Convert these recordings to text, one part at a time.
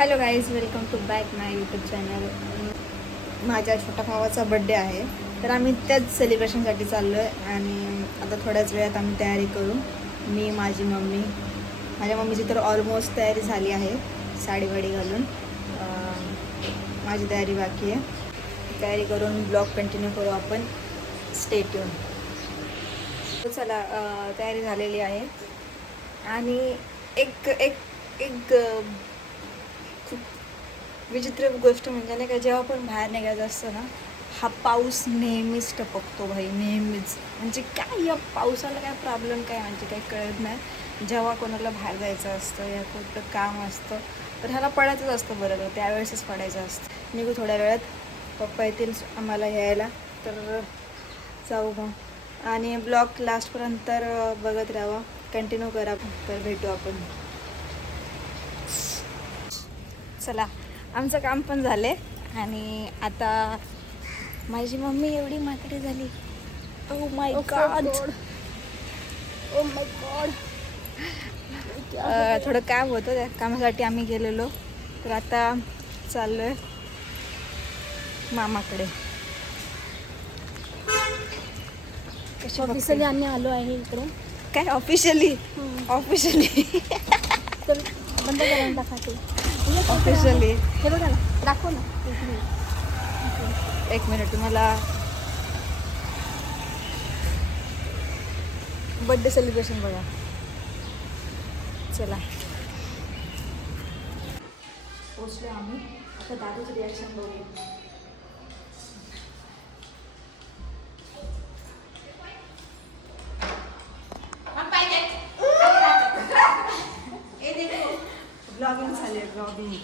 Hello guys, welcome to back my YouTube channel. माझ्या छोट्या भावाचा बड्डे आहे, तर आम्ही त्याच सेलिब्रेशनसाठी चाललो आहे. आणि आता थोड्याच वेळात आम्ही तयारी करू. मी, माझी मम्मी. माझ्या मम्मीची तर ऑलमोस्ट तयारी झाली आहे, साडीवाडी घालून. माझी तयारी बाकी आहे. तयारी करून ब्लॉग कंटिन्यू करू आपण. Stay tune. चला, तयारी झालेली आहे. आणि एक एक एक खूप विचित्र गोष्ट म्हणजे नाही का, जेव्हा पण बाहेर निघायचं असतं ना, हा पाऊस नेहमीच टपकतो भाई, नेहमीच. म्हणजे काय या पावसाला काय प्रॉब्लेम काय म्हणजे काही कळत नाही. जेव्हा कोणाला बाहेर जायचं असतं या कुठं काम असतं तर ह्याला पडायचंच असतं, बरोबर त्यावेळेसच पडायचं असतं. निघू थोड्या वेळात, पप्पा येतील आम्हाला यायला, तर जाऊ मग. आणि ब्लॉग लास्टपर्यंत बघत राहा, कंटिन्यू करा, तर भेटू आपण. चला, आमचं काम पण झाले. आणि आता माझी मम्मी एवढी म्हातारी झाली. Oh my God, oh my God. थोडं काम होतं, त्या कामासाठी आम्ही गेलेलो. तर आता चाललो आहे मामाकडे. ऑफिशियली आम्ही आलो आहे इकडे. काय ऑफिशियली? ऑफिशियली तर बंद करायला खाते ऑफिशियली. हे बघा ना, दाखव ना. एक मिनिट, तुम्हाला बर्थडे सेलिब्रेशन बघा. चला, पोचलो आम्ही. आता दादूचं रिॲक्शन बघू. ब्लॉगिंग झाले, ब्लॉगिंग.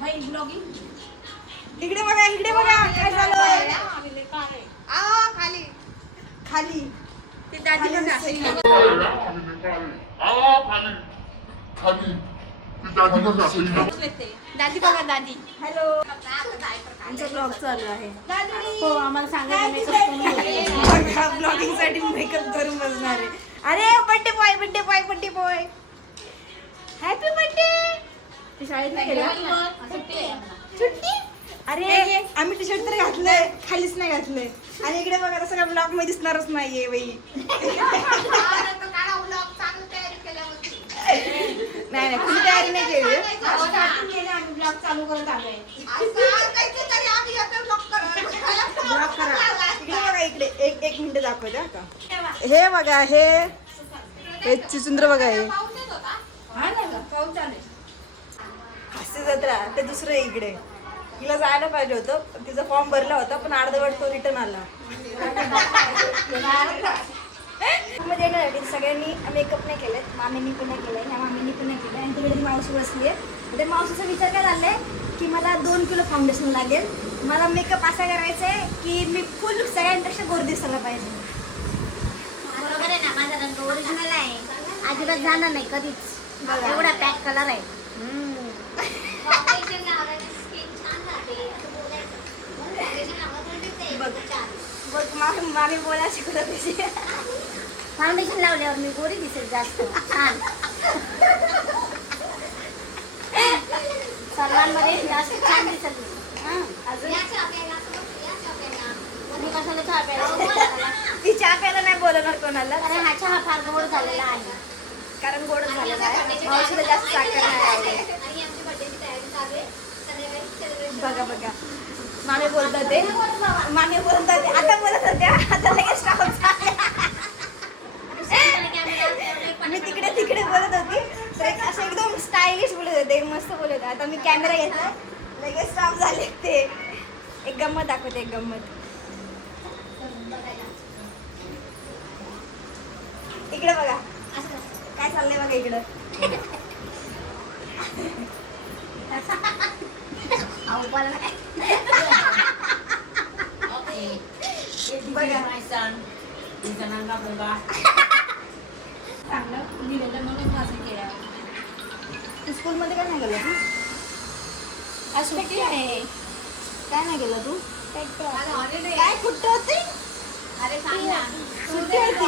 भाई ब्लॉगिंग. इकडे बघा, इकडे बघा काय झालं. खाली खाली ते दादी बघा. दादी बघा, दादी. हॅलो, आमचा ब्लॉग चालू आहे. हो, आम्हाला सांगा ब्लॉगिंग साठी मेकअप करून बसणार आहे. अरे birthday boy, birthday boy, birthday boy, happy birthday. ती शाळेत नाही गेला, सुट्टी. अरे आम्ही टी शर्ट तर घातलंय, खालीच नाही घातलंय. आणि इकडे बघा, सगळ्या ब्लॉग मध्ये दिसणारच नाहीये बाई. नाही नाही, कुणी तयारी नाही केली. आम्ही ब्लॉग चालू करत आलोय. ब्लॉग करा. इकडे बघा, इकडे एक मिनिट दाखवते का. हे बघा, हे चिचुंद्र बघा. हे हास्य जत्रा ते दुसरं इकडे. तिला जायला पाहिजे होतं, तिचा फॉर्म भरला होता, पण अर्धवट तो रिटर्न आला. मध्ये येण्यासाठी सगळ्यांनी मेकअप नाही केले. मामींनी पण नाही केलंय, ह्या मामींनी पण नाही केलं. आणि तिकडे मावशी बसली आहे. त्या मावशीचा विचार काय झालाय की मला 2 किलो फाउंडेशन लागेल. मला मेकअप असा करायचा आहे की मी फुल सगळ्यांपेक्षा गोर दिसायला पाहिजे. बरोबर आहे ना, माझा रंग ओरिजिनल आहे, अजिबात जाणार नाही कधीच. एवढा पॅक कलर आहे. मामी बोला शिकवत. फाउंडेशन लावल्यावर मी गोरी दिसेल जास्त छान. सर्वांमध्ये जास्त छान दिसत मी. कशाला चहा प्यायला? ती चहा प्यायला नाही बोलणार कोणाला, कारण हा चहा फार गोड झालेला आहे. कारण गोड झालेला आहे. मावशीला जास्त साखर नाही आवडत. बघा बघा, मामी बोलतात ते, मामी बोलतात ते. आता बोलत होत्या, आता लगेच स्टॉप झाले. मी तिकडे तिकडे बोलत होती, तर असं एकदम स्टायलिश बोलत होते, मस्त बोलत होते. आता मी कॅमेरा घेतला, लगेच स्टॉप झाले ते. एक गंमत दाखवते, एक गंमत. इकडे बघा काय चाललंय बघा इकडं. स्कूल मध्ये काय नाही गेलं तू? आज सुट्टी आहे. काय नाही गेलं तू? काय कुठं होती? सुट्टी होती.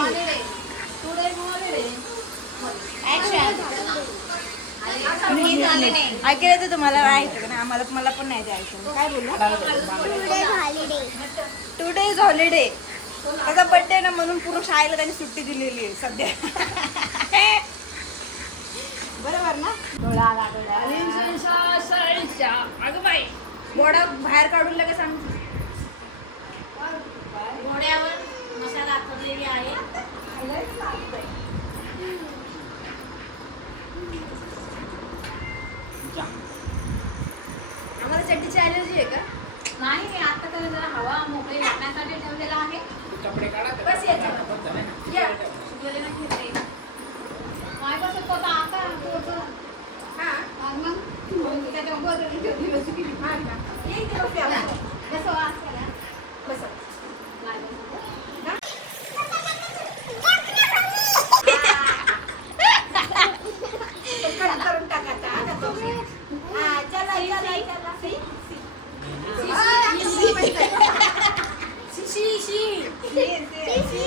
ऐकायला तर तुम्हाला ऐकतं का नाही आम्हाला मला पण नाही ते ऐकलं काय बोलला टुडे इज हॉलिडे त्याचा बर्थडे ना म्हणून पूर्ण शाळेला त्यांनी सुट्टी दिलेली आहे सध्या बरोबर ना बोडा बाहेर काढून लगेच सांग घोड्यावर मसाला आखलेली आहे. आम्हाला चड्डीची ॲलर्जी आहे का नाही मी आता त्याला जरा हवा मोकळी वाटण्यासाठी ठेवलेला आहे. बस याच्यावर या. शिकवलेला घेते. काय बसत होता आता होतं. हां मग त्याच्या बरोबर ठेवली होती की हां का येईल ते बघते आपण. कसं वाचलं बस नाही बसत. करून टाकायचा आता तो. हां चला चला चला सी सी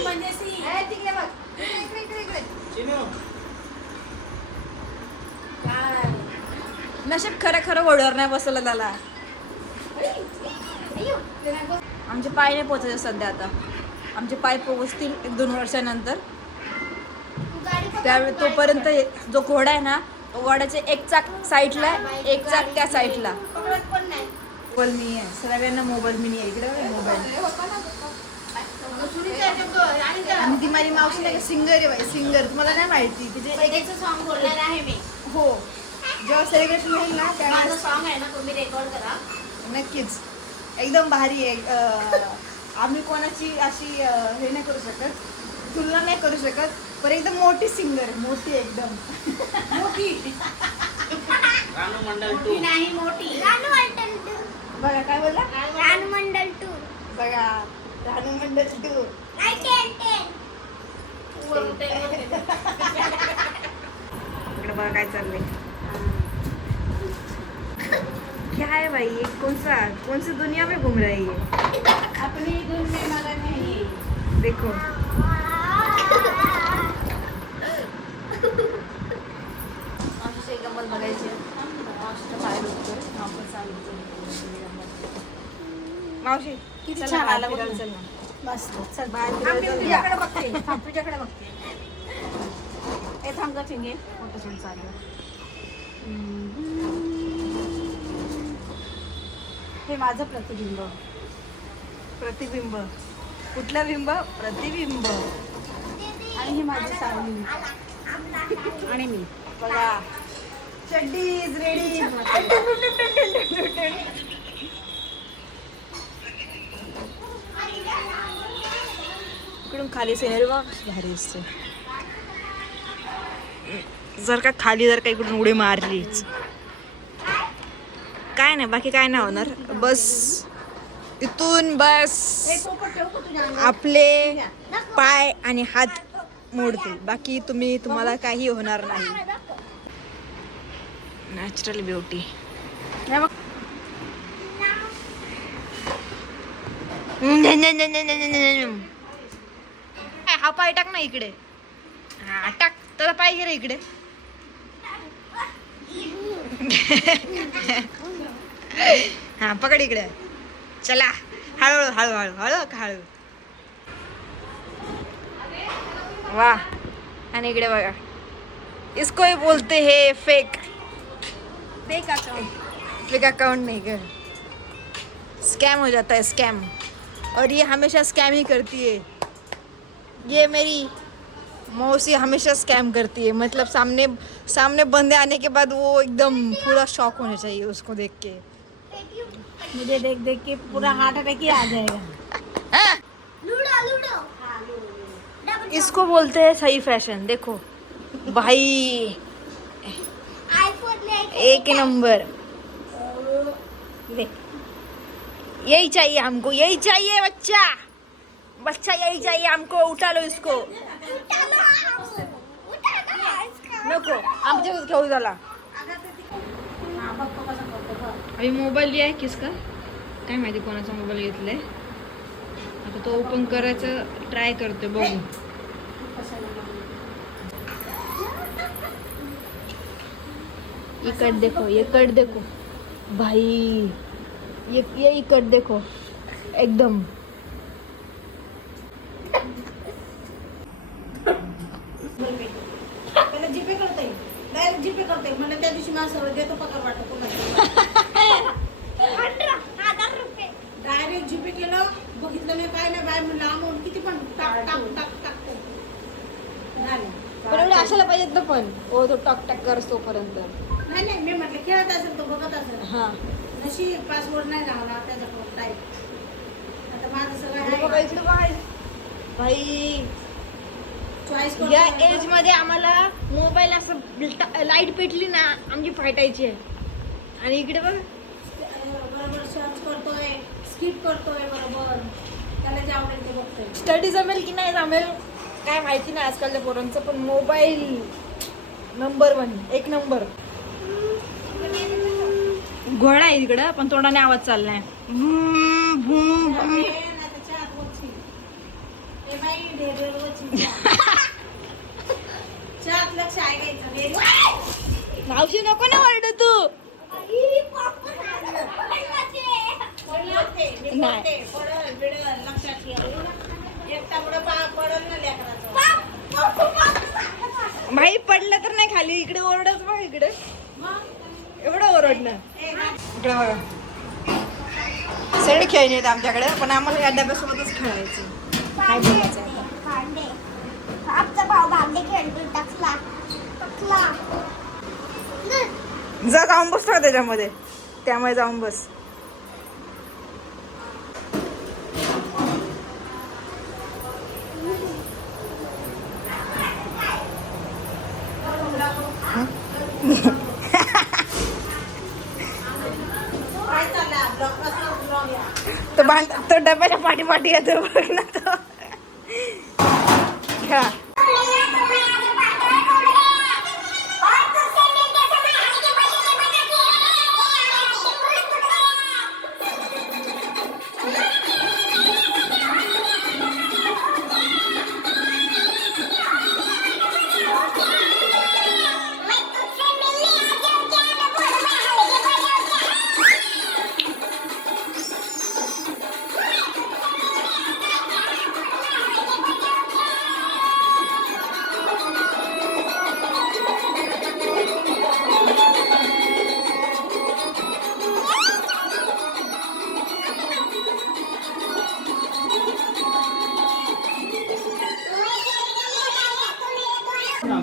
म्हणजे सी. तिकडे बघ इकडे इकडे इकडे नशीब खरं खरं घोड्यावर नाही बसवलं त्याला आमचे पाय नाही पोचायचे सध्या आता आमचे पाय पोहोचतील 1-2 वर्षानंतर त्यावेळी तोपर्यंत जो घोडा आहे ना तो घोड्याचे एक चाक साईडला आहे, एक चाक त्या साईडला मोबाईल मी आहे सर्वांना मोबाईल मी आहे इकडे मोबाईल आणि ती माझी मावशी नाही सिंगर आहे बाई सिंगर तुम्हाला नाही माहिती तिचे पहिलेचं सॉन्ग बोलणार आहे मी. हो जेव्हा सेलिब्रेशन होईल ना माझं त्यावेळेस सॉन्ग आहे ना तुम्ही रेकॉर्ड करा. नक्कीच एकदम भारी आहे आम्ही कोणाची अशी हे नाही करू शकत तुलना नाही करू शकत पण एकदम मोठी सिंगर आहे मोठी एकदम मोठी रानू नाही मोठी. बघा काय बोलला रानमंडल 2. बघा रानू मंडल 2 इकडे बघा काय चाललंय क्या है भाई ये कौन सी दुनिया में घूम रही है अपनी धुन में मगन है ये. देखो मावशीची एक गंमत बघायची मावशीचा पाय दुखतोय आपण चालतो मावशी किती चला छान बाहेर आलं फिरायला बघ. चल ना मस्त चल बाहेर थांब, फिरायला चल तुझ्याकडे ना. बघते. थांब, तुझ्याकडे बघते. ए थांब का फिंगे फोटो शूट चालू. हे माझं प्रतिबिंब. प्रतिबिंब कुठलं बिंब प्रतिबिंब आणि हे माझी सावली आणि मी. बघा चड्डी इज रेडी इकडून खाली सिनेरी बघ भारी असते जर का खाली जर का इकडून उडी मारलीच काय नाही बाकी काय नाही होणार बस इथून बस आपले पाय आणि हात मोडतील बाकी तुम्हाला काही होणार नाही नॅचरल ब्युटी हा पाय टाक ना इकडे हा टाक त्याला पाय घे रे इकडे हा पकड इकडे चला हळूहळू हळूहळू हळू हळू वाह आणि इकडे बघा इसको ही बोलते हैं फेक अकाउंट नहीं कर स्कैम हो जाता है स्कैम और ये हमेशा स्कैम ही करती है ये मेरी मौसी हमेशा स्कैम करती है मतलब सामने बंदे आने के बाद वो एकदम पूरा शॉक होना चाहिए उसको देख के मुझे देख देख के पूरा हार्ट अटैक ही आ जाएगा. इसको बोलते हैं सही फैशन देखो भाई एक नंबर यही चाहिए हमको यही चाहिए बच्चा यही चाहिए हमको उठा लो इसको नको आमच्या घेऊ झाला अभी मोबाईल लिया आहे किसका काय माहिती कोणाचा मोबाईल घेतलाय आता तो ओपन करायचा ट्राय करतोय बघू ये कट देखो, ये कट देखो भाई, ये कट देखो एकदम. त्याला जीपे करता येईल, डायरेक्ट जीपे करता येईल. म्हणजे त्या दिवशी मला सवय देतो पगार वाटतो पुन्हा. डायरेक्ट जीपे केलं, बघितलं नाही काय नाही, बाय म्हणलं अमाऊंट किती पण टाक टाक टाक टाकतो झालं. पण एवढे असायला पाहिजेत ना पण. ओ तो टक टक करस तोपर्यंत. नाही नाही, मी म्हटलं खेळत असेल तो, बघत असेल. हा नशी पासवर्ड नाही लावला त्याच्याकडून टाईप. आता माझं सगळं इकडे बघा, आहे. इकडे बघा. भाई चॉईस या एज मध्ये आम्हाला मोबाईल असं लाईट पेटली ना आमची फाटायची आहे. आणि इकडे बघ बरोबर सर्च करतोय, स्किप करतोय बरोबर, त्याला जे आवडेल ते बघतोय. स्टडी जमेल की नाही जमेल काय माहिती नाही आजकालच्या पोरांचं, पण मोबाईल नंबर 1, एक नंबर. घोडा आहे तिकडं पण तोंडाने आवाज चाललाय. चहात लक्ष ऐकायचं. मावशी नको ना ओरड तू. भाई पडलं तर नाही खाली, इकडे ओरडच बघ, इकडे एवढं ओरडलं. इकडे बघा सगळे खेळणी आहेत आमच्याकडे, पण आम्हाला या डब्यासोबतच खेळायचं. काय बोलायचं आता. आमचा भाऊ भांडे खेळतो टाकला. जा जाऊन बसतो त्याच्यामध्ये, त्यामुळे जाऊन बस. तो डब्याच्या पाठी पाठी येतो बघ ना तो. खेळा.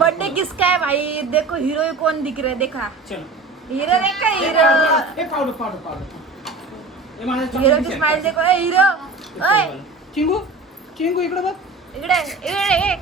बर्थडे किसका है भाई? देखो हीरो कौन दिख रहा है, देखा हीरो देखा, हीरो हीरो की स्माइल देखो. ए हीरो, ओए चिंगू चिंगू इकडे बघ. इकडे इकडे.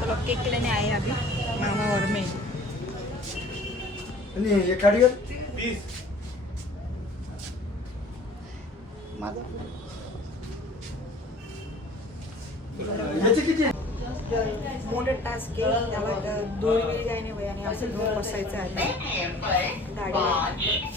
चलो केक लेने आए अभी मामा और मैं. आणि एखादी याचे किती मोठे टास्क आहे त्याला दोरी वेळी काही नाही बाई, आणि असं घेऊन बसायचं आहे गाडीवर.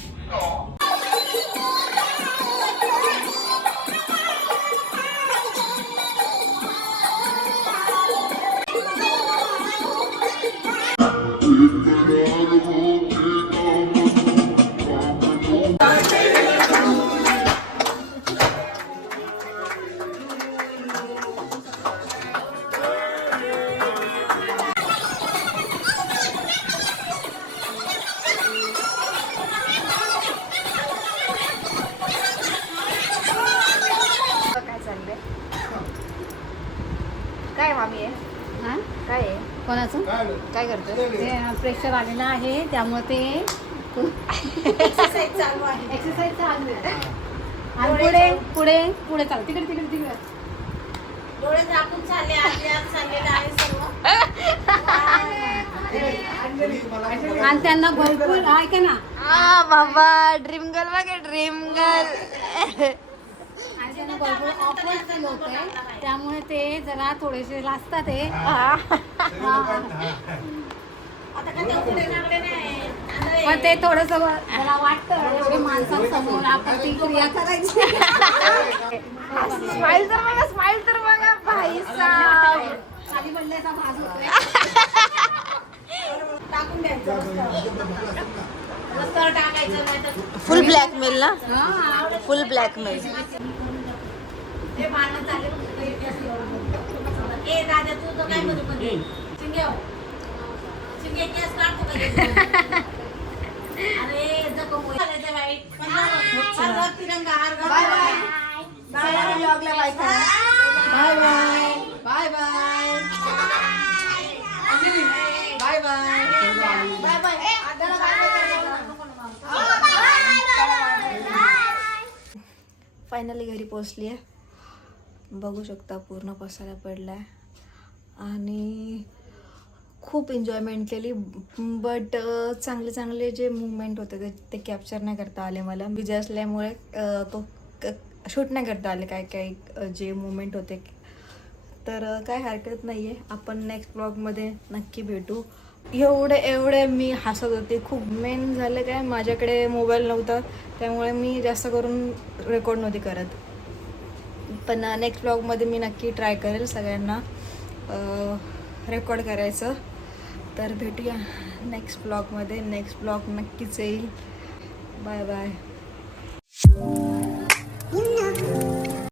काय मामी आहे? हा? काय आहे? कोणाचं? काय करतोय? ते प्रेशर आलेलं आहे त्यामुळे ते एक्सरसाइज चालू आहे. एक्सरसाइज चालू आहे. आणि पुढे पुढे पुढे चालू, तिकडे तिकडे तिकडे. डोळे झाकून चालले, आज चाललेलं आहे सर्व. आणि त्यांना भरपूर ऐका ना, बाबा ड्रीम गर्ल बघा, ड्रीम गर्ल. आणि त्यांना भरपूर ऑकवर्ड फील होते त्यामुळे ते जरा थोडेसे लाजतात ते आता काय ते उघडे लागले नाही. अरे, पण ते थोडस मला वाटतं एवढे माणसांसमोर आपण ती क्रिया करायची स्माइल तर बघा भाई साहब. खाली पडल्याचा भाग होतोय टाकून द्यायचं रस्त्यावर टाकायचं नाही तर फुल ब्लॅकमेल ना, फुल ब्लॅकमेल. ते भांडण झाले ए दादा तू तर काय म्हणतो मध्ये चिंगे केस काढतो का अरे जखम होईल हर घर तिरंगा हर घर बाय बाय. बाय ब्लॉगला बाय करा. Bye bye bye bye bye bye bye bye. Finally घरी पोचली आहे. बघू शकता पूर्ण पसारा पडलाय आणि खूप एन्जॉयमेंट केली. बट चांगले चांगले जे मुवमेंट होते ते कॅप्चर नाही करता आले मला. बिझी असल्यामुळे तो शूट नाही करता आले काय काय जे मुवमेंट होते. तर काय हरकत नाही आहे, आपण नेक्स्ट ब्लॉगमध्ये नक्की भेटू. एवढे मी हसत होते खूप. मेन झालं काय, माझ्याकडे मोबाईल नव्हता त्यामुळे मी जास्त करून रेकॉर्ड नव्हती करत. पण नेक्स्ट ब्लॉगमध्ये मी नक्की ट्राय करेल सगळ्यांना रेकॉर्ड करायचं. तर भेटूया नेक्स्ट ब्लॉगमध्ये. नेक्स्ट ब्लॉग नक्कीच येईल. Bye bye.